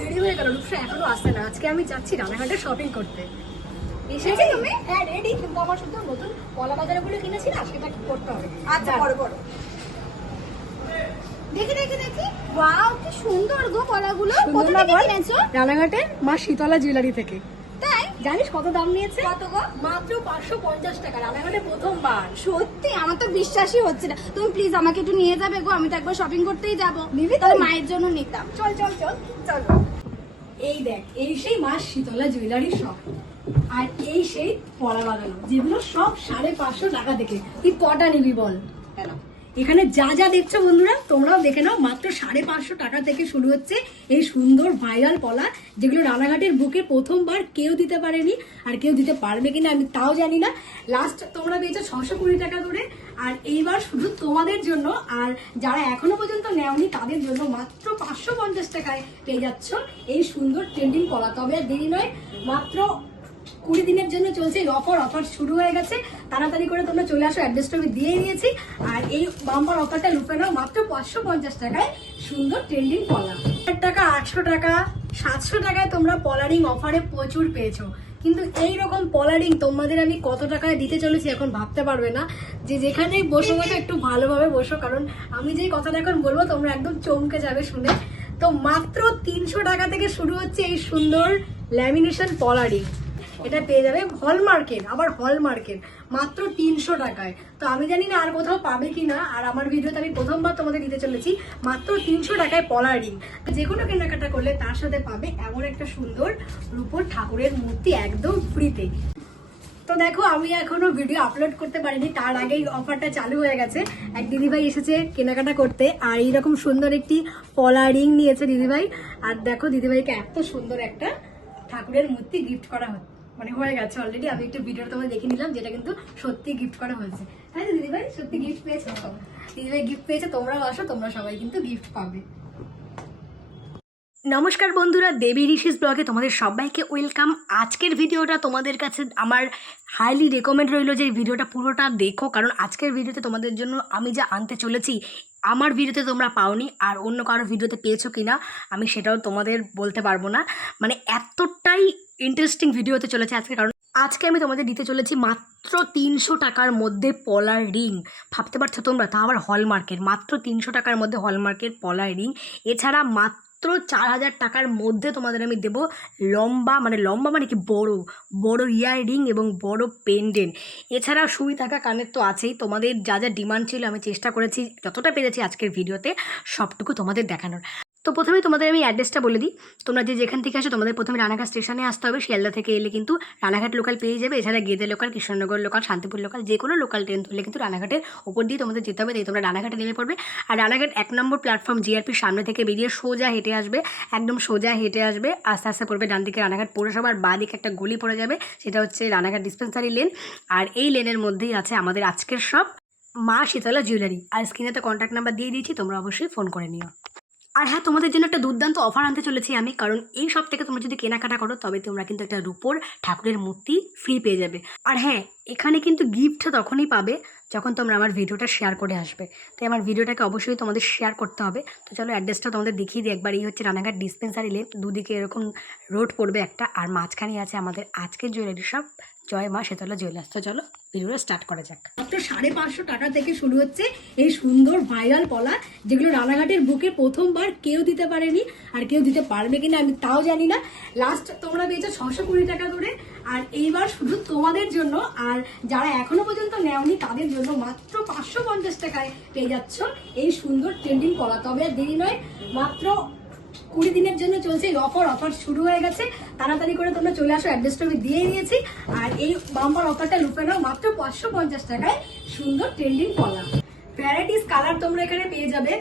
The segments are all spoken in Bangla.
দেরি হয়ে গেল, রূপসা এখনো আসছে না। আজকে আমি যাচ্ছি রানাঘাটে শপিং করতে। এসেছি তুমি? হ্যাঁ রেডি, কিন্তু আমার শুধু নতুন কলা বাজারগুলো কিনেছি না, সেটা কি করতে হবে। আচ্ছা বড় বড় দেখি দেখি দেখি। ওয়াও কি সুন্দর গো কলাগুলো। কত টাকা কিনেছো? রানাঘাটের মা শীতলা জুয়েলারি থেকে। তাই? জানিস কত দাম নিয়েছে? কত গো? মাত্র 550 টাকা। রানাঘাটে প্রথমবার। সত্যি আমার তো বিশ্বাসই হচ্ছে না। তুমি প্লিজ আমাকে একটু নিয়ে যাবে গো, আমি তো একবার শপিং করতেই যাবো। নিবি তাহলে তুই? মায়ের জন্য নিতাম। চল চল চল চল। এই দেখ, এই সেই মা শীতলা জুয়েলারি শপ, আর এই সেই পলা বাঁধানো, যেগুলো সব 550 টাকা থেকে। তুই কটা নিবি বল? কেন? এখানে যা যা দেখছো বন্ধুরা তোমরাও দেখে নাও, মাত্র 550 টাকা থেকে শুরু হচ্ছে এই সুন্দর ভাইরাল পলা, যেগুলো রানাঘাটের বুকে প্রথমবার কেউ দিতে পারেনি, আর কেউ দিতে পারবে কিনা আমি তাও জানি না। লাস্ট তোমরা পেয়েছো 620 টাকা করে, আর এইবার শুধু তোমাদের জন্য, আর যারা এখনো পর্যন্ত নেওনি তাদের জন্য মাত্র 550 টাকায় পেয়ে যাচ্ছ এই সুন্দর ট্রেন্ডিং পলা। তবে আর দেরি নয়, মাত্র 20 দিনের জন্য চলছে এই অফার শুরু হয়ে গেছে। তাড়াতাড়ি করে তোমরা চলে আসো, অ্যাড্রেসটা আমি দিয়ে দিয়েছি। আর এই বাম্পার অফারটা লুপে নাও মাত্র 550 টাকায় সুন্দর ট্রেন্ডিং পলা। 1 টাকা, 800 টাকা, 700 টাকায় তোমরা পলারিং অফারে প্রচুর পেয়েছো। কিন্তু এই রকম পলারিং তোমাদের আমি কত টাকায় দিতে চলেছি এখন ভাবতে পারবে না। যে যেখানেই বসো বসো একটু ভালোভাবে বসো, কারণ আমি যেই কথাটা এখন বলবো তোমরা একদম চমকে যাবে শুনে। তো মাত্র 300 টাকা থেকে শুরু হচ্ছে এই সুন্দর ল্যামিনেশন পলারিং। এটা পেয়ে যাবে হলমার্কের, আবার হলমার্কের মাত্র 300 টাকায়। তো আমি জানি না আর কোথাও পাবে কিনা, আর আমার ভিডিওতে আমি প্রথমবার তোমাদের দিতে চলেছি মাত্র 300 টাকায় পলা রিং। যে কোনো কেনাকাটা করলে তার সাথে পাবে এমন একটা সুন্দর রূপোর ঠাকুরের মূর্তি একদম ফ্রিতে। তো দেখো, আমি এখনো ভিডিও আপলোড করতে পারিনি, তার আগেই অফারটা চালু হয়ে গেছে। এক দিদিভাই এসেছে কেনাকাটা করতে, আর এইরকম সুন্দর একটি পলা রিং নিয়েছে দিদিভাই। আর দেখো দিদিভাইকে এত সুন্দর একটা ঠাকুরের মূর্তি গিফট করা হয়ে গেছে অলরেডি। আমি একটু ভিডিওটা তোমাদের দেখে নিলাম, যেটা কিন্তু সত্যি গিফট করা হয়েছে। তাই তো দিদিভাই, সত্যি গিফট পেয়েছে? দিদিভাই গিফট পেয়েছে, তোমরাও আসো, তোমরা সবাই কিন্তু গিফট পাবে। নমস্কার বন্ধুরা, দেবী ঋষিস ব্লগে তোমাদের সবাইকে ওয়েলকাম। আজকের ভিডিওটা তোমাদের কাছে আমার হাইলি রেকমেন্ড রইলো যে এই ভিডিওটা পুরোটা দেখো, কারণ আজকের ভিডিওতে তোমাদের জন্য আমি যা আনতে চলেছি আমার ভিডিওতে তোমরা পাওনি, আর অন্য কারো ভিডিওতে পেয়েছো কিনা আমি সেটাও তোমাদের বলতে পারবো না। মানে এতটাই ইন্টারেস্টিং ভিডিও হতে চলেছে আজকে, কারণ আজকে আমি তোমাদের দিতে চলেছি মাত্র 300 টাকার মধ্যে পলার রিং। ভাবতে পারছো তোমরা, তা আবার হলমার্কের, মাত্র 300 টাকার মধ্যে হলমার্কের পলার রিং। এছাড়া মাত্র 4000 টাকার মধ্যে তোমাদের আমি দেবো লম্বা মানে কি বড় বড় ইয়াররিং এবং বড় পেন্ডেন্ট। এছাড়া সুই থাকা কানের তো আছেই। তোমাদের যা যা ডিমান্ড ছিল আমি চেষ্টা করেছি যতটা পেরেছি আজকের ভিডিওতে সবটুকু তোমাদের দেখানোর। তো প্রথমেই তোমাদের আমি অ্যাড্রেসটা বলে দিই। তোমরা যেখান থেকে আসো তোমাদের প্রথমে রানাঘাট স্টেশনে আসতে হবে। শিয়ালদা থেকে এলে কিন্তু রানাঘাট লোকাল পেয়ে যাবে। এছাড়া Gede local, Krishnanagar local, Shantipur local, যে কোনো লোকাল ট্রেন ধরলে কিন্তু রানাঘাটের ওপর দিয়ে তোমাদের যেতে হবে। তাই তোমরা রানাঘাটে নেমে পড়বে। আর রানাঘাট 1 নম্বর প্ল্যাটফর্ম জিআরপির সামনে থেকে বেরিয়ে সোজা হেঁটে আসবে, একদম সোজা হেঁটে আসবে। আস্তে আস্তে পড়বে ডান দিকে রানাঘাট পৌরসভার বাঁ দিকে একটা গলি পড়ে যাবে, সেটা হচ্ছে রানাঘাট ডিসপেন্সারি লেন। আর এই লেনের মধ্যেই আছে আমাদের আজকের শপ মা শীতলা জুয়েলারি। আর স্ক্রিনে তো কন্ট্যাক্ট নাম্বার দিয়ে দিয়েছি, তোমরা অবশ্যই ফোন করে নিও। আর হ্যাঁ, তোমাদের জন্য একটা দুর্দান্ত অফার আনতে চলেছি আমি, কারণ এই সব থেকে তোমরা যদি কেনাকাটা করো তবে তোমরা কিন্তু একটা রূপোর ঠাকুরের মূর্তি ফ্রি পেয়ে যাবে। আর হ্যাঁ, এখানে কিন্তু গিফট তখনই পাবে যখন তোমরা আমার ভিডিওটা শেয়ার করে আসবে। তাই আমার ভিডিওটাকে অবশ্যই তোমাদের শেয়ার করতে হবে। তো চলো অ্যাড্রেসটা তোমাদের দেখিয়ে দিই একবার। এই হচ্ছে রানাঘাট ডিসপেন্সারি লেন, দুদিকে এরকম রোড পড়বে একটা, আর মাঝখানে আছে আমাদের আজকের জুয়েলারি শপ জয় মা শীতলা জুয়েলার্স। তো চলো ভিডিওটা স্টার্ট করা যাক। মাত্র 550 টাকা থেকে শুরু হচ্ছে এই সুন্দর ভাইরাল পলা, যেগুলো রানাঘাটের বুকে প্রথমবার কেউ দিতে পারেনি, আর কেউ দিতে পারবে কিনা আমি তাও জানি না। লাস্ট তোমরা পেয়েছো 620 টাকা করে, আর এইবার শুধু তোমাদের জন্য, আর যারা এখনো পর্যন্ত নেওনি তাদের জন্য মাত্র 550 টাকায় পেয়ে যাচ্ছ এই সুন্দর ট্রেন্ডিং পলা। তবে আর দেরি নয়, মাত্র 20 দিনের জন্য চলছে এই অফার শুরু হয়ে গেছে। তাড়াতাড়ি করে তোমরা চলে আসো, অ্যাড্রেসটা আমি দিয়ে দিয়েছি। আর এই বাম্পার অফারটা লুপে নাও মাত্র 550 টাকায় সুন্দর ট্রেন্ডিং পলা। ভ্যারাইটিস কালার তোমরা এখানে পেয়ে যাবে,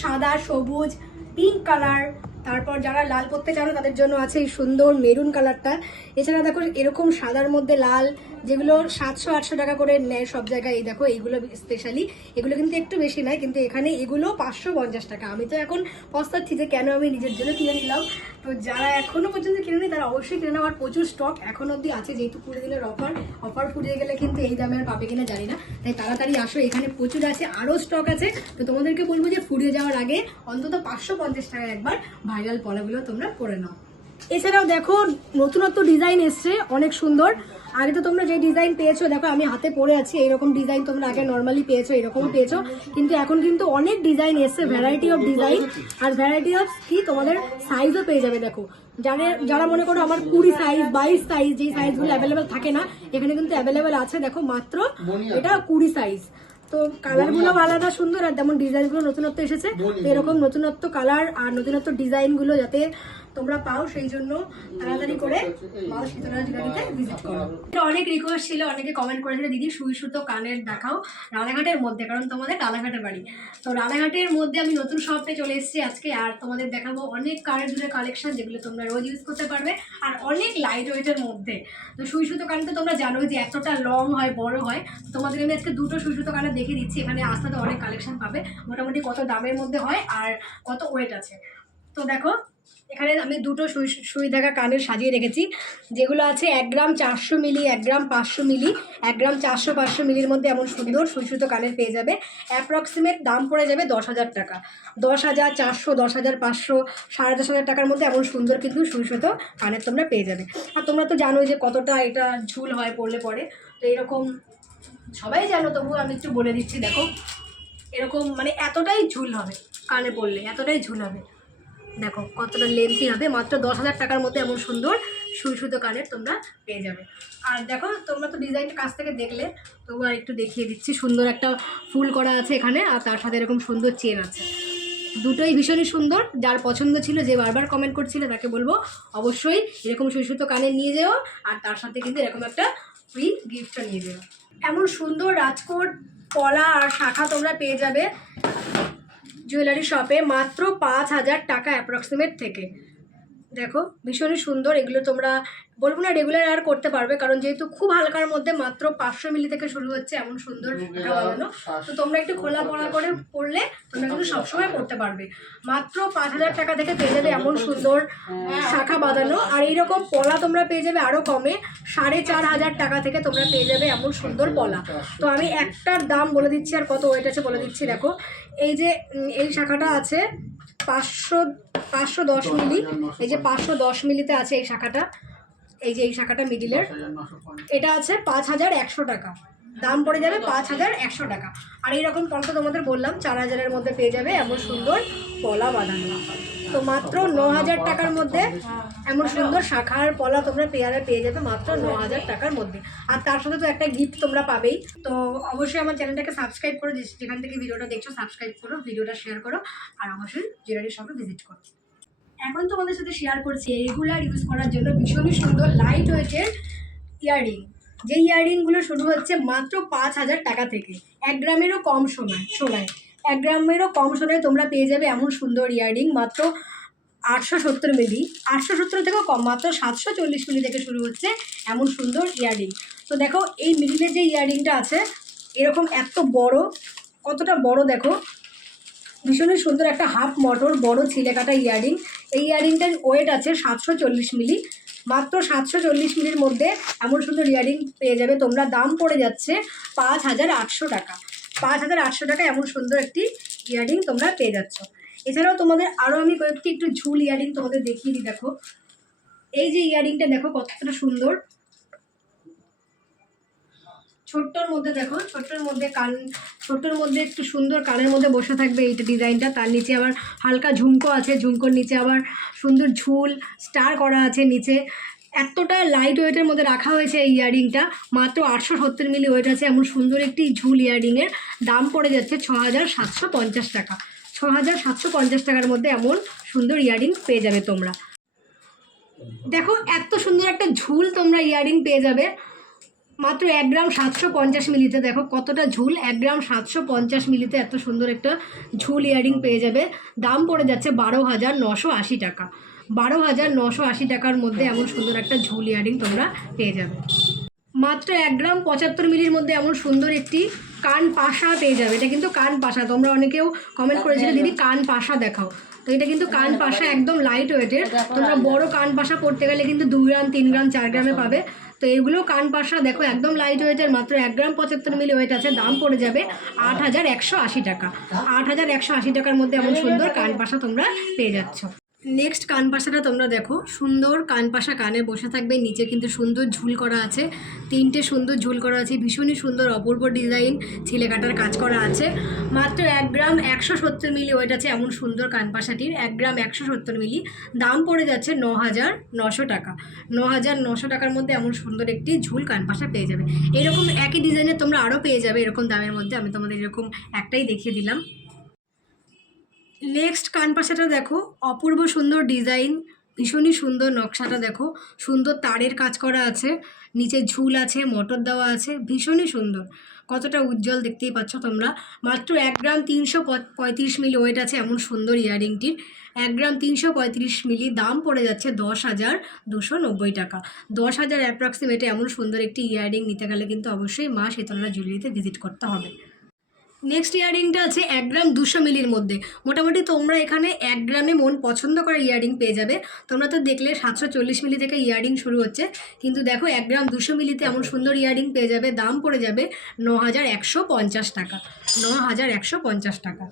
সাদা, সবুজ, পিঙ্ক কালার। তারপর যারা লাল পরতে চাও তাদের জন্য আছে এই সুন্দর মেরুন কালারটা। এছাড়া দেখো এরকম সাদার মধ্যে লাল, যেগুলো 700-800 টাকা করে নেয় সব জায়গায়। এই দেখো এইগুলো স্পেশালি, এগুলো কিন্তু একটু বেশি নেয়, কিন্তু এখানে এগুলো 550 টাকা। আমি তো এখন পস্তাচ্ছি যে কেন আমি নিজের জন্য কিনে নিলাম। তো যারা এখনো পর্যন্ত কিনেনি তারা অবশ্যই কিনে নেওয়ার প্রচুর স্টক এখন অবধি আছে, যেহেতু পুরো দিনের অফার ফুরিয়ে গেলে কিন্তু এই দামে আর পাবে কিনা জানি না, তাই তাড়াতাড়ি আসো, এখানে প্রচুর আছে, আরও স্টক আছে। তো তোমাদেরকে বলবো যে ফুরিয়ে যাওয়ার আগে অন্তত 550 টাকায় একবার ভাইরাল পলাগুলো তোমরা করে নাও। এছাড়াও দেখো নতুনত্ব ডিজাইন এসছে অনেক সুন্দর। আগে তো তোমরা যে ডিজাইন পেয়েছো দেখো আমি হাতে পরে আছি, এইরকম ডিজাইন তোমরা আগে নর্মালি পেয়েছো, এরকমও পেয়েছো, কিন্তু এখন কিন্তু অনেক ডিজাইন এসছে, ভ্যারাইটি অফ ডিজাইন আর ভ্যারাইটি অফ কি তোমাদের সাইজও পেয়ে যাবে। দেখো যারা মনে করো আমার 20 সাইজ 22 সাইজ যেই সাইজগুলো অ্যাভেলেবেল থাকে না, এখানে কিন্তু অ্যাভেলেবেল আছে। দেখো মাত্র এটা 20 সাইজ। তো কালারগুলো আলাদা সুন্দর, আর যেমন ডিজাইনগুলো নতুনত্ব এসেছে, তো এরকম নতুনত্ব কালার আর নতুনত্ব ডিজাইনগুলো যাতে তোমরা পাও সেই জন্য তাড়াতাড়ি করে মা শীতলা জুয়েলারিতে ভিজিট করো। অনেক রিকোয়েস্ট ছিল, অনেকে কমেন্ট করেছিল দিদি সুই সুতো কানের দেখাও রানাঘাটের মধ্যে, কারণ তোমাদের রানাঘাটের বাড়ি। তো রানাঘাটের মধ্যে আমি নতুন শপে চলে এসেছি আজকে, আর তোমাদের দেখাবো অনেক কানের দুলের কালেকশন যেগুলো তোমরা রোজ ইউজ করতে পারবে, আর অনেক লাইট ওয়েটের মধ্যে। তো সুই সুতো কান তো তোমরা জানোই যে এতটা লং হয়, বড় হয়। তোমাদের আমি আজকে দুটো সুই সুতো কানের দেখিয়ে দিচ্ছি, এখানে আসতে তো অনেক কালেকশন পাবে, মোটামুটি কত দামের মধ্যে হয় আর কত ওয়েট আছে। তো দেখো এখানে আমি দুটো সুই ধাগা কানের সাজিয়ে রেখেছি, যেগুলো আছে 1 গ্রাম 400 মিলি, 1 গ্রাম 500 মিলি, 1 গ্রাম 400-500 মিলির মধ্যে এমন সুন্দর সুই সুতো কানের পেয়ে যাবে। অ্যাপ্রক্সিমেট দাম পড়ে যাবে 10,000 টাকা, 10,400, 10,500, 10,500 টাকার মধ্যে এমন সুন্দর কিন্তু সুই সুতো কানের তোমরা পেয়ে যাবে। আর তোমরা তো জানোই যে কতটা এটা ঝুল হয় পড়লে পরে, তো এরকম সবাই জানো, তবুও আমি একটু বলে দিচ্ছি। দেখো এরকম মানে এতটাই ঝুল হবে কানে পড়লে, এতটাই ঝুল হবে, দেখো কতটা লেন্থি হবে। মাত্র 10,000 টাকার মধ্যে এমন সুন্দর সুই সুতো কানের তোমরা পেয়ে যাবে। আর দেখো তোমরা তো ডিজাইনটা কাছ থেকে দেখলে, তবু আর একটু দেখিয়ে দিচ্ছি। সুন্দর একটা ফুল করা আছে এখানে, আর তার সাথে এরকম সুন্দর চেন আছে, দুটোই ভীষণই সুন্দর। যার পছন্দ ছিল, যে বারবার কমেন্ট করছিলে, তাকে বলবো অবশ্যই এরকম সুই সুতো কানের নিয়ে যেও, আর তার সাথে কিন্তু এরকম একটা ফ্রি গিফটটা নিয়ে যেও। এমন সুন্দর রাজকোট পলা আর শাখা তোমরা পেয়ে যাবে জুয়েলারি শপে মাত্র 5,000 টাকা অ্যাপ্রক্সিমেট থেকে। দেখো ভীষণই সুন্দর, এগুলো তোমরা বলবো না রেগুলার আর করতে পারবে, কারণ যেহেতু খুব হালকার মধ্যে মাত্র 500 মিলি থেকে শুরু হচ্ছে এমন সুন্দর শাখা বাঁধানো। তো তোমরা একটু খোলা পড়া করে পড়লে তোমরা কিন্তু সবসময় পড়তে পারবে। মাত্র 5,000 টাকা থেকে পেয়ে যাবে এমন সুন্দর শাখা বাঁধানো, আর এইরকম পলা তোমরা পেয়ে যাবে আরও কমে, 4,500 টাকা থেকে তোমরা পেয়ে যাবে এমন সুন্দর পলা। তো আমি একটার দাম বলে দিচ্ছি আর কত ওয়েট আছে বলে দিচ্ছি। দেখো এই যে এই শাখাটা আছে 510 মিলি, এই যে 510 মিলিতে আছে এই শাখাটা, এই যে এই শাখাটা মিডিলের, এটা আছে 5,100 টাকা, দাম পড়ে যাবে 5,100 টাকা। আর এইরকম পলা তোমাদের বললাম 4,000-এর মধ্যে পেয়ে যাবে এমন সুন্দর পলা বাঁধানো। তো মাত্র 9,000 টাকার মধ্যে এমন সুন্দর শাখার পলা তোমরা পেয়ে যাবে মাত্র 9,000 টাকার মধ্যে। আর তার সাথে তো একটা গিফট তোমরা পাবেই। তো অবশ্যই আমার চ্যানেলটাকে সাবস্ক্রাইব করো, যেখান থেকে ভিডিওটা দেখছো সাবস্ক্রাইব করো, ভিডিওটা শেয়ার করো, আর অবশ্যই জুয়েলারি শপে ভিজিট করো। এখন তোমাদের সাথে শেয়ার করছি রেগুলার ইউজ করার জন্য ভীষণই সুন্দর লাইট ওয়েটের ইয়াররিং, যে ইয়াররিংগুলো শুরু হচ্ছে মাত্র 5,000 টাকা থেকে। 1 গ্রামেরও কম সোনায় 1 গ্রামেরও কম সোনায় তোমরা পেয়ে যাবে এমন সুন্দর ইয়াররিং মাত্র 870 মিলি, 870 থেকেও কম, মাত্র 740 মিলি থেকে শুরু হচ্ছে এমন সুন্দর ইয়াররিং। তো দেখো এই মিডিলের যে ইয়াররিংটা আছে এরকম এত বড়, কতটা বড় দেখো, ভীষণই সুন্দর একটা হাফ মটর বড় ছিলে কাটা ইয়াররিং। এই ইয়াররিংটার ওয়েট আছে 740 মিলি, মাত্র 740 মিলির মধ্যে এমন সুন্দর ইয়াররিং পেয়ে যাবে তোমরা। দাম পড়ে যাচ্ছে 5,800 টাকা, 5,800 টাকা এমন সুন্দর একটি ইয়াররিং তোমরা পেয়ে যাচ্ছ। এছাড়াও তোমাদের আরও আমি কয়েকটি একটু ঝুল ইয়াররিং তোমাদের দেখিয়ে দিই। দেখো এই যে ইয়াররিংটা দেখো কতটা সুন্দর, ছোট্টর মধ্যে দেখো, ছোট্টর মধ্যে একটু সুন্দর কানের মধ্যে বসে থাকবে এইটা ডিজাইনটা। তার নিচে আবার হালকা ঝুমকো আছে, ঝুমকোর নিচে আবার সুন্দর ঝুল স্টার করা আছে নিচে। এতটা লাইট ওয়েটের মধ্যে রাখা হয়েছে এই ইয়াররিংটা, মাত্র 870 মিলি ওয়েট আছে এমন সুন্দর একটি ঝুল ইয়াররিংয়ের। দাম পড়ে যাচ্ছে 6,750 টাকা, 6,750 টাকার মধ্যে এমন সুন্দর ইয়াররিং পেয়ে যাবে তোমরা। দেখো এত সুন্দর একটা ঝুল তোমরা ইয়াররিং পেয়ে যাবে মাত্র 1 গ্রাম 750 মিলিতে। দেখো কতটা ঝুল, 1 গ্রাম 750 মিলিতে এত সুন্দর একটা ঝুল ইয়াররিং পেয়ে যাবে। দাম পড়ে যাচ্ছে 12,980 টাকা, 12,980 টাকার মধ্যে এমন সুন্দর একটা ঝুল ইয়াররিং তোমরা পেয়ে যাবে। মাত্র 1 গ্রাম 75 মিলির মধ্যে এমন সুন্দর একটি কান পাশা পেয়ে যাবে। এটা কিন্তু কান পাশা, তোমরা অনেকেও কমেন্ট করেছিলে দিদি কান পাশা দেখাও। তো এটা কিন্তু কান পাশা একদম লাইট ওয়েটের। তোমরা বড় কান পাশা পড়তে গেলে কিন্তু 2 গ্রাম 3 গ্রাম 4 গ্রামে পাবে। তো এগুলো কান পাশা দেখো একদম লাইট ওয়েটের, মাত্র 1 গ্রাম 75 মিলি ওয়েট আছে। দাম পড়ে যাবে 8180 টাকা। 8180 টাকার মধ্যে এমন সুন্দর কান পাশা তোমরা পেয়ে যাচ্ছ। নেক্সট কান পাশাটা তোমরা দেখো, সুন্দর কান পাশা, কানে বসে থাকবে, নিচে কিন্তু সুন্দর ঝুল করা আছে, 3টে সুন্দর ঝুল করা আছে, ভীষণই সুন্দর অপূর্ব ডিজাইন, ছিলে কাটার কাজ করা আছে। মাত্র 1 গ্রাম 170 মিলি ওয়েট আছে এমন সুন্দর কান পাশাটির, 1 গ্রাম 170 মিলি। দাম পড়ে যাচ্ছে 9900 টাকা। 9900 টাকার মধ্যে এমন সুন্দর একটি ঝুল কান পাশা পেয়ে যাবে। এরকম একই ডিজাইনের তোমরা আরও পেয়ে যাবে এরকম দামের মধ্যে। আমি তোমাদের এরকম একটাই দেখিয়ে দিলাম। নেক্সট কান পাশাটা দেখো, অপূর্ব সুন্দর ডিজাইন, ভীষণই সুন্দর নকশাটা দেখো, সুন্দর তারের কাজ করা আছে, নিচে ঝুল আছে, মোটর দেওয়া আছে, ভীষণই সুন্দর, কতটা উজ্জ্বল দেখতেই পাচ্ছ তোমরা। মাত্র 1 গ্রাম 335 মিলি ওয়েট আছে এমন সুন্দর ইয়াররিংটির, 1 গ্রাম 335 মিলি। দাম পড়ে যাচ্ছে 10,290 টাকা। 10,000 অ্যাপ্রক্সিমেটে এমন সুন্দর একটি ইয়াররিং নিতে গেলে কিন্তু অবশ্যই মা শীতলা জুয়েলারিতে ভিজিট করতে হবে। নেক্সট ইয়াররিংটা আছে 1 গ্রাম 200 মিলির মধ্যে। মোটামুটি তোমরা এখানে 1 গ্রামে মন পছন্দ করা ইয়াররিং পেয়ে যাবে। তোমরা তো দেখলে 740 মিলি থেকে ইয়াররিং শুরু হচ্ছে, কিন্তু দেখো 1 গ্রাম 200 মিলিতে এমন সুন্দর ইয়াররিং পেয়ে যাবে। দাম পড়ে যাবে 9150 টাকা। 9150 টাকা।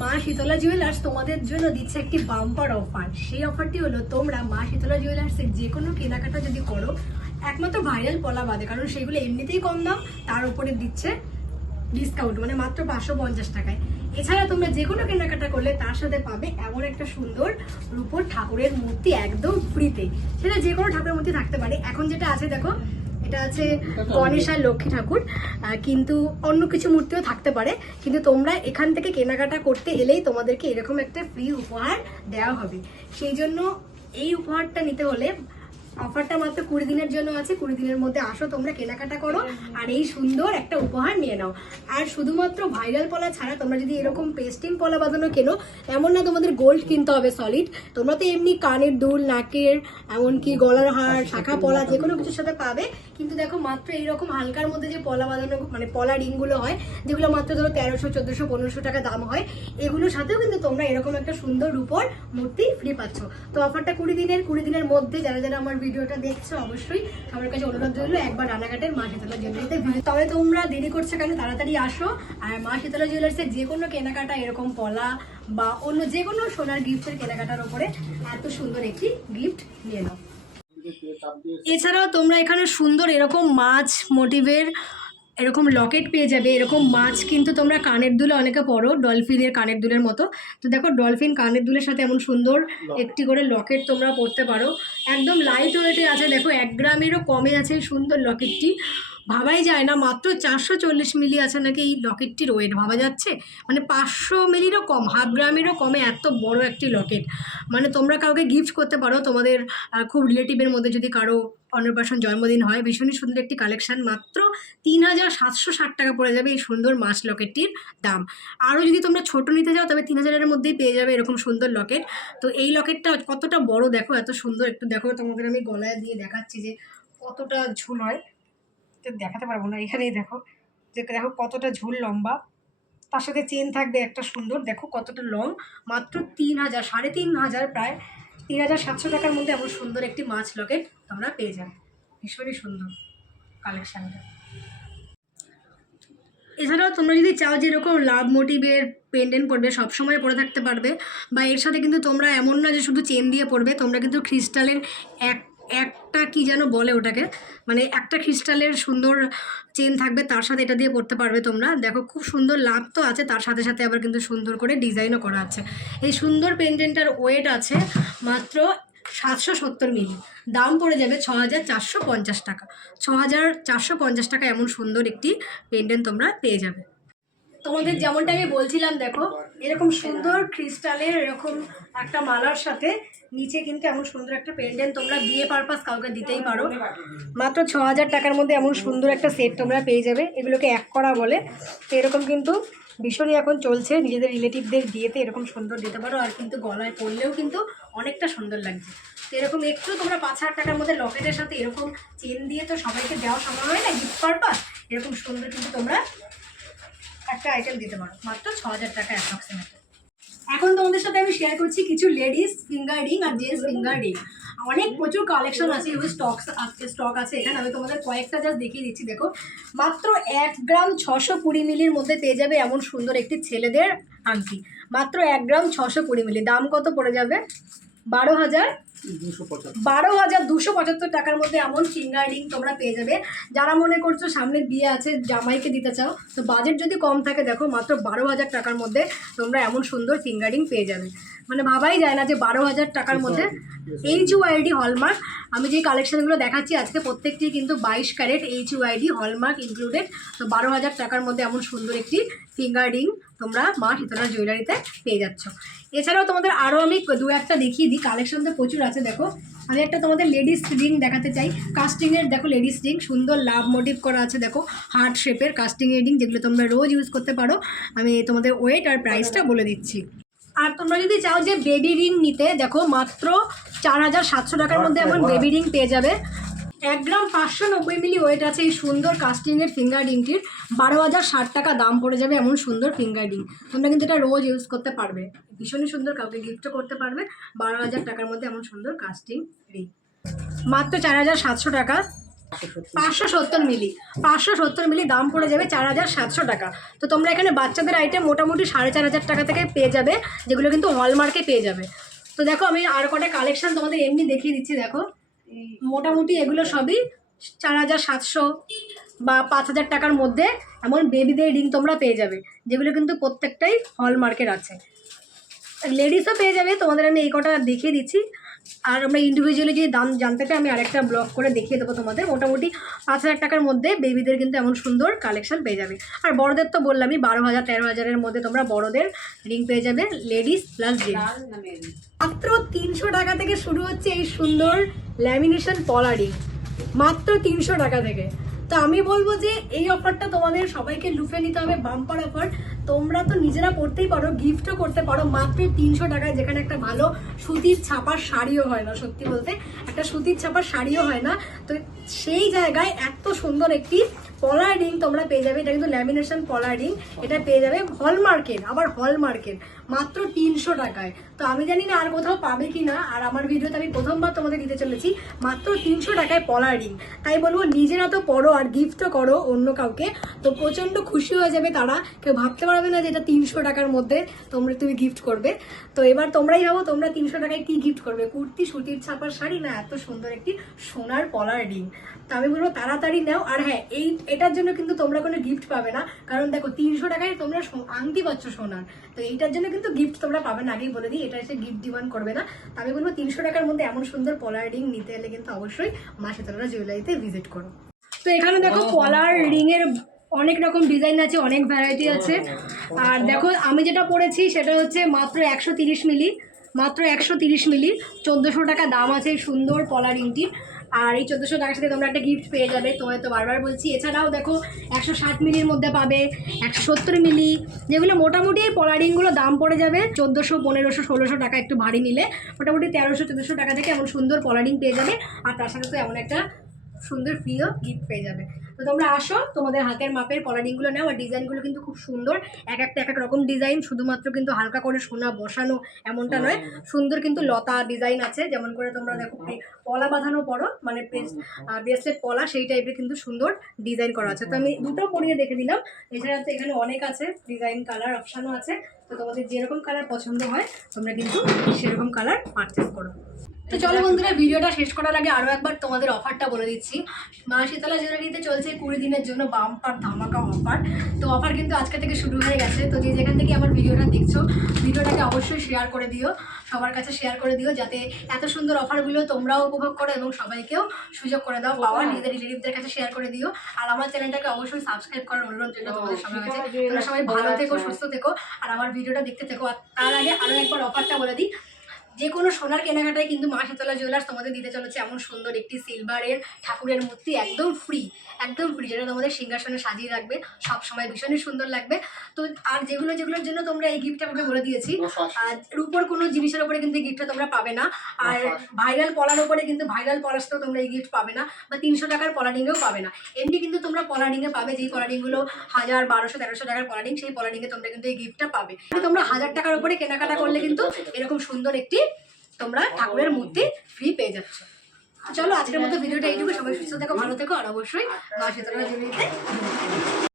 মা শীতলা জুয়েলার্স তোমাদের জন্য দিচ্ছে একটি বাম্পার অফার। সেই অফারটি হলো, তোমরা মা শীতলা জুয়েলার্সের যে কোনো কেনাকাটা যদি করো, একমাত্র ভাইরাল পলা বাদে, কারণ সেগুলো এমনিতেই কম দাম, তার উপরে দিচ্ছে ডিসকাউন্ট, মানে মাত্র 550 টাকায়। এছাড়া তোমরা যে কোনো কেনাকাটা করলে তার সাথে পাবে এমন একটা সুন্দর রূপোর ঠাকুরের মূর্তি একদম ফ্রিতে। সেটা যে কোনো ঠাকুরের মূর্তি থাকতে পারে। এখন যেটা আছে দেখো, এটা আছে গণেশ আর লক্ষ্মী ঠাকুর, কিন্তু অন্য কিছু মূর্তিও থাকতে পারে। কিন্তু তোমরা এখান থেকে কেনাকাটা করতে এলেই তোমাদেরকে এরকম একটা ফ্রি উপহার দেওয়া হবে। সেই জন্য এই উপহারটা নিতে হলে অফারটা মাত্র 20 দিনের জন্য আছে। 20 দিনের মধ্যে আসো, তোমরা কেনাকাটা করো আর এই সুন্দর একটা উপহার নিয়ে নাও। আর শুধুমাত্র ভাইরাল পলা ছাড়া তোমরা যদি এরকম পেস্টিং পলা বাঁধানো কেনো, এমন না তোমাদের গোল্ড কিনতে হবে সলিড, তোমরা তো এমনি কানের দুল, নাকের, এমনকি গলার হার, শাখা পলা যে কোনো কিছুর সাথে পাবে। কিন্তু দেখো মাত্র এইরকম হালকার মধ্যে যে পলা বাঁধানো, মানে পলা রিংগুলো হয়, যেগুলো মাত্র ধরো 1300, 1400, 1500 টাকা দাম হয়, এগুলোর সাথেও কিন্তু তোমরা এরকম একটা সুন্দর রূপোর মূর্তি ফ্রি পাচ্ছ। তো অফারটা 20 দিনের মধ্যে। যারা যারা আমার ভিডিওটা দেখছো, অবশ্যই সবার কাছে অনুরোধ রইল একবার রানাঘাটের মা শীতলা জুয়েলারিতে ভিজিট। তবে তোমরা দেরি করছো কেন, তাড়াতাড়ি আসো। আর মা শীতলা জুয়েলার্সের যে কোনো কেনাকাটা, এরকম পলা বা অন্য যে কোনো সোনার গিফটের কেনাকাটার উপরে এত সুন্দর একটি গিফট নিয়ে নাও। এছাড়াও তোমরা এখানে সুন্দর এরকম মাছ মোটিভের এরকম লকেট পেয়ে যাবে। এরকম মাছ কিন্তু তোমরা কানের দুলে অনেকে পরো, ডলফিনের কানের দুলের মতো। তো দেখো ডলফিন কানের দুলের সাথে এমন সুন্দর একটি করে লকেট তোমরা পরতে পারো, একদম লাইট ওয়েটে আছে। দেখো 1 গ্রামেরও কমে আছে এই সুন্দর লকেটটি। ভাবাই যায় না, মাত্র 440 মিলি আছে নাকি এই লকেটটির ওয়েট, ভাবা যাচ্ছে। মানে 500 মিলিরও কম, হাফ গ্রামেরও কমে এত বড় একটি লকেট। মানে তোমরা কাউকে গিফট করতে পারো, তোমাদের খুব রিলেটিভের মধ্যে যদি কারো অন্নপ্রাশন জন্মদিন হয়। ভীষণই সুন্দর একটি কালেকশন। মাত্র 3760 টাকা পড়ে যাবে এই সুন্দর মাছ লকেটটির দাম। আরও যদি তোমরা ছোট নিতে যাও তবে 3000-এর মধ্যেই পেয়ে যাবে এরকম সুন্দর লকেট। তো এই লকেটটা কতটা বড় দেখো, এত সুন্দর। একটু দেখো, তোমাদের আমি গলায় দিয়ে দেখাচ্ছি যে কতটা ঝুল হয়। দেখাতে পারবো না, এখানেই দেখো যে দেখো কতটা ঝুল লম্বা, তার সাথে চেন থাকবে একটা সুন্দর, দেখো কতটা লং। মাত্র 3000, 3500, প্রায় 3700 টাকার মধ্যে এমন সুন্দর একটি মাছ লকেট তোমরা পেয়ে যাবে। ভীষণই সুন্দর কালেকশানটা। এছাড়াও তোমরা যদি চাও যে এরকম লাভ মোটিভের পেন্ডেন্ট পরবে, সবসময় পরে থাকতে পারবে, বা এর সাথে কিন্তু তোমরা এমন না যে শুধু চেন দিয়ে পরবে, তোমরা কিন্তু ক্রিস্টালের একটা কি যেন বলে ওটাকে, মানে একটা ক্রিস্টালের সুন্দর চেন থাকবে, তার সাথে এটা দিয়ে পরতে পারবে তোমরা। দেখো খুব সুন্দর লাভ তো আছে, তার সাথে সাথে আবার কিন্তু সুন্দর করে ডিজাইনও করা আছে। এই সুন্দর পেন্ডেন্টটার ওয়েট আছে মাত্র 770 মিলি। দাম পড়ে যাবে 6450 টাকা। 6450 টাকা এমন সুন্দর একটি পেন্ডেন্ট তোমরা পেয়ে যাবে। তোমাদের যেমনটা আমি বলছিলাম, দেখো এরকম সুন্দর ক্রিস্টালের এরকম একটা মালার সাথে নিচে কিন্তু এমন সুন্দর একটা পেন্ডেন্ট তোমরা বিয়ে পারপাস কাউকে দিতেই পারো। মাত্র 6000 টাকার মধ্যে এমন সুন্দর একটা সেট তোমরা পেয়ে যাবে। এগুলোকে এক করা বলে। তো এরকম কিন্তু ভীষণই এখন চলছে, নিজেদের রিলেটিভদের বিয়েতে এরকম সুন্দর দিতে পারো। আর কিন্তু গলায় পরলেও কিন্তু অনেকটা সুন্দর লাগছে। তো এরকম একটু তোমরা 5000 টাকার মধ্যে লকেটের সাথে এরকম চেন দিয়ে তো সবাইকে দেওয়া সম্ভব হয় না গিফট পারপাস, এরকম সুন্দর কিন্তু তোমরা একটা আইটেম দিতে পারো মাত্র 6000 টাকা অ্যাপ্রক্সিমেটলি। এখন তোমাদের সাথে আমি শেয়ার করছি কিছু লেডিস ফিঙ্গার রিং আর জেন্টস ফিঙ্গার রিং। অনেক প্রচুর কালেকশন আছে, এবার স্টক আছে এখানে। আমি তোমাদের কয়েকটা জাস্ট দেখিয়ে দিচ্ছি। দেখো, মাত্র 1 গ্রাম 620 মিলির মধ্যে পেয়ে যাবে এমন সুন্দর একটি ছেলেদের আংটি। মাত্র 1 গ্রাম 620 মিলি। দাম কত পড়ে যাবে? 12,275 টাকার মধ্যে এমন ফিঙ্গার রিং তোমরা পেয়ে যাবে। যারা মনে করছো সামনে বিয়ে আছে, জামাইকে দিতে চাও, তো বাজেট যদি কম থাকে, দেখো মাত্র 12,000 টাকার মধ্যে তোমরা এমন সুন্দর ফিঙ্গার রিং পেয়ে যাবে। মানে ভাবাই যায় না যে 12,000 টাকার মধ্যে HUID হলমার্ক। আমি যে কালেকশনগুলো দেখাচ্ছি আজকে প্রত্যেকটি কিন্তু 22 ক্যারেট HUID হলমার্ক ইনক্লুডেড। তো 12,000 টাকার মধ্যে এমন সুন্দর একটি ফিঙ্গার রিং তোমরা মা শীতলা জুয়েলারিতে পেয়ে যাচ্ছ। এছাড়াও তোমাদের আরও আমি দু একটা দেখিয়ে দিই, কালেকশন তো প্রচুর আছে। দেখো, আমি একটা তোমাদের লেডিস রিং দেখাতে চাই, কাস্টিংয়ের। দেখো, লেডিস রিং সুন্দর লাভ মোটিভ করা আছে। দেখো, হার্ট শেপের কাস্টিংয়ের রিং, যেগুলো তোমরা রোজ ইউজ করতে পারো। আমি তোমাদের ওয়েট আর প্রাইসটা বলে দিচ্ছি। আর তোমরা যদি চাও যে বেবি রিং নিতে, দেখো মাত্র 4,700 টাকার মধ্যে এমন বেবি রিং পেয়ে যাবে। 1 গ্রাম 590 মিলি ওয়েট আছে এই সুন্দর কাস্টিংয়ের ফিঙ্গার রিংটির। 12,060 টাকা দাম পড়ে যাবে এমন সুন্দর ফিঙ্গার রিং। তোমরা কিন্তু এটা রোজ ইউজ করতে পারবে, ভীষণই সুন্দর, কাউকে গিফটও করতে পারবে। 12,000 টাকার মধ্যে এমন সুন্দর কাস্টিং রিং। মাত্র 4,700 টাকা। 570 মিলি, 570 মিলি দাম পড়ে যাবে 4,700 টাকা। তো তোমরা এখানে বাচ্চাদের আইটেম মোটামুটি 4,500 টাকা থেকে পেয়ে যাবে, যেগুলো কিন্তু হলমার্কে পেয়ে যাবে। তো দেখো, আমি আর কটা কালেকশন তোমাদের এমনি দেখিয়ে দিচ্ছি। দেখো, মোটামুটি এগুলো সবই 4,700 বা 5,000 টাকার মধ্যে এমন বেবিদের রিং তোমরা পেয়ে যাবে, যেগুলো কিন্তু প্রত্যেকটাই হলমার্কের আছে। লেডিসও পেয়ে যাবে, তোমাদের আমি এই কটা দেখিয়ে দিচ্ছি। আর আমরা ইন্ডিভিজুয়ালি যদি দাম জানতে চাই, আমি আরেকটা ব্লগ করে দেখিয়ে দেবো তোমাদের। মোটামুটি 5,000 টাকার মধ্যে বেবিদের কিন্তু এমন সুন্দর কালেকশন পেয়ে যাবে। আর বড়দের তো বললামই, 12,000 13,000-এর মধ্যে তোমরা বড়দের রিং পেয়ে যাবে, লেডিস প্লাস জেন্টস। মাত্র 300 টাকা থেকে শুরু হচ্ছে এই সুন্দর ল্যামিনেশন পলা রিং, মাত্র 300 টাকা থেকে। তো আমি বলবো যে এই অফারটা তোমাদের সবাইকে লুফে নিতে হবে, বাম্পার অফার। তোমরা তো নিজেরা পড়তেই পারো, গিফটও করতে পারো মাত্র 300 টাকায়, যেখানে একটা ভালো সুতির ছাপার শাড়িও হয় না। সত্যি বলতে একটা সুতির ছাপার শাড়িও হয় না, তো সেই জায়গায় এত সুন্দর একটি পলার রিং তোমরা পেয়ে যাবে। এটা কিন্তু ল্যামিনেশন পলার রিং, এটা পেয়ে যাবে হলমার্কের, আবার হলমার্কের, মাত্র 300 টাকায়। তো আমি জানি না আর কোথাও পাবে কি না, আর আমার ভিডিওতে আমি প্রথমবার তোমাদের দিতে চলেছি মাত্র 300 টাকায় পলার রিং। তাই বলবো, নিজেরা তো পড়ো আর গিফটও করো অন্য কাউকে, তো প্রচণ্ড খুশি হয়ে যাবে তারা। কেউ ভাবতে পারবে না যে এটা 300 টাকার মধ্যে তুমি গিফট করবে। তো এবার তোমরাই ভাবো, তোমরা 300 টাকায় কি গিফট করবে? কুর্তি, সুতির ছাপার শাড়ি, না এত সুন্দর একটি সোনার পলার রিং? তো আমি বলবো তাড়াতাড়ি নাও। আর হ্যাঁ, এটার জন্য কিন্তু তোমরা কোনো গিফট পাবে না, কারণ দেখো 300 টাকায় তোমরা আংটি পাচ্ছ সোনার। তো এইটার জন্য কিন্তু গিফট তোমরা পাবে না, আগেই বলে দিই, এটা এসে গিফট ডিমান্ড করবে না। তো আমি বলবো 300 টাকার মধ্যে এমন সুন্দর পলার রিং নিতে এলে কিন্তু অবশ্যই মা শীতলা জুয়েলারিতে ভিজিট করো। তো এখানে দেখো, পলার রিংয়ের অনেক রকম ডিজাইন আছে, অনেক ভ্যারাইটি আছে। আর দেখো, আমি যেটা পড়েছি সেটা হচ্ছে মাত্র 130 মিলি, মাত্র 130 মিলি, 1400 টাকা দাম আছে এই সুন্দর পলার রিংটির। আর এই 1400 টাকার সাথে তোমরা একটা গিফট পেয়ে যাবে, তোমায় তো বারবার বলছি। এছাড়াও দেখো, 160 মিলির মধ্যে পাবে, 170 মিলি, যেগুলো মোটামুটি এই পলার রিংগুলো দাম পড়ে যাবে 1400, 1500, 1600 টাকা, একটু ভারী নিলে মোটামুটি 1300-1400 টাকা থেকে এমন সুন্দর পলার রিং পেয়ে যাবে। আর তার সাথে তো এমন একটা সুন্দর প্রিয় গিফট পেয়ে যাবে। তো তোমরা আসো, তোমাদের হাতের মাপের পলারিংগুলো নাও। আর ডিজাইনগুলো কিন্তু খুব সুন্দর, এক একটা এক এক রকম ডিজাইন, শুধুমাত্র কিন্তু হালকা করে সোনা বসানো এমনটা নয়, সুন্দর কিন্তু লতা ডিজাইন আছে। যেমন করে তোমরা দেখো, পলা বাঁধানো পরো, মানে ব্রেসলেট পলা, সেই টাইপের কিন্তু সুন্দর ডিজাইন করা আছে। তো আমি দুটো পরিয়ে দেখে দিলাম। এছাড়া তো এখানে অনেক আছে ডিজাইন, কালার অপশানও আছে। তো তোমাদের যেরকম কালার পছন্দ হয় তোমরা কিন্তু সেরকম কালার পারচেস করো। তো চলো বন্ধুরা, ভিডিওটা শেষ করার আগে আরও একবার তোমাদের অফারটা বলে দিচ্ছি। মা শীতলা জুয়েলারিতে চলছে 20 দিনের জন্য বাম্পার ধামাকা অফার। তো অফার কিন্তু আজকে থেকে শুরু হয়ে গেছে। তো যে যেখান থেকে আমার ভিডিওটা দেখছো, ভিডিওটাকে অবশ্যই শেয়ার করে দিও, সবার কাছে শেয়ার করে দিও, যাতে এত সুন্দর অফারগুলো তোমরাও উপভোগ করো এবং সবাইকেও সুযোগ করে দাও পাওয়ার। নিজেদের রিলেটিভদের কাছে শেয়ার করে দিও। আর আমার চ্যানেলটাকে অবশ্যই সাবস্ক্রাইব করার অনুরোধ রইল তোমাদের সবার কাছে। তোমরা সবাই ভালো থেকো, সুস্থ থেকো, আর আমার ভিডিওটা দেখতে থেকো। আর তার আগে আরও একবার অফারটা বলে দিই, যে কোনো সোনার কেনাকাটায় কিন্তু মা শীতলা জুয়েলার্স তোমাদের দিতে চলেছে এমন সুন্দর একটি সিলভারের ঠাকুরের মূর্তি, একদম ফ্রি, যেটা তোমাদের সিংহাসনে সাজিয়ে রাখবে, সবসময় ভীষণই সুন্দর লাগবে। তো আর যেগুলোর জন্য তোমরা এই গিফটটা আমি বলে দিয়েছি, আর রূপোর কোনো জিনিসের ওপরে কিন্তু এই গিফটটা তোমরা পাবে না, আর ভাইরাল পলার ওপরে কিন্তু ভাইরাল পলাশতেও তোমরা এই গিফট পাবে না, বা 300 টাকার পলারিংয়েও পাবে না। এমনি কিন্তু তোমরা পলারিংয়ে পাবে, যেই পলারিংগুলো 1000, 1200, 1300 টাকার পলারিং, সেই পলারিংয়ে তোমরা কিন্তু এই গিফটটা পাবে। তোমরা 1000 টাকার উপরে কেনাকাটা করলে কিন্তু এরকম সুন্দর একটি তোমরা ঠাকুরের মূর্তি ফ্রি পেয়ে যাচ্ছ। চলো আজকের মতো ভিডিওটা এইটুকু। সবাই সুস্থ থেকো, ভালো থেকো, আর অবশ্যই মা শীতলা জুয়েলারিতে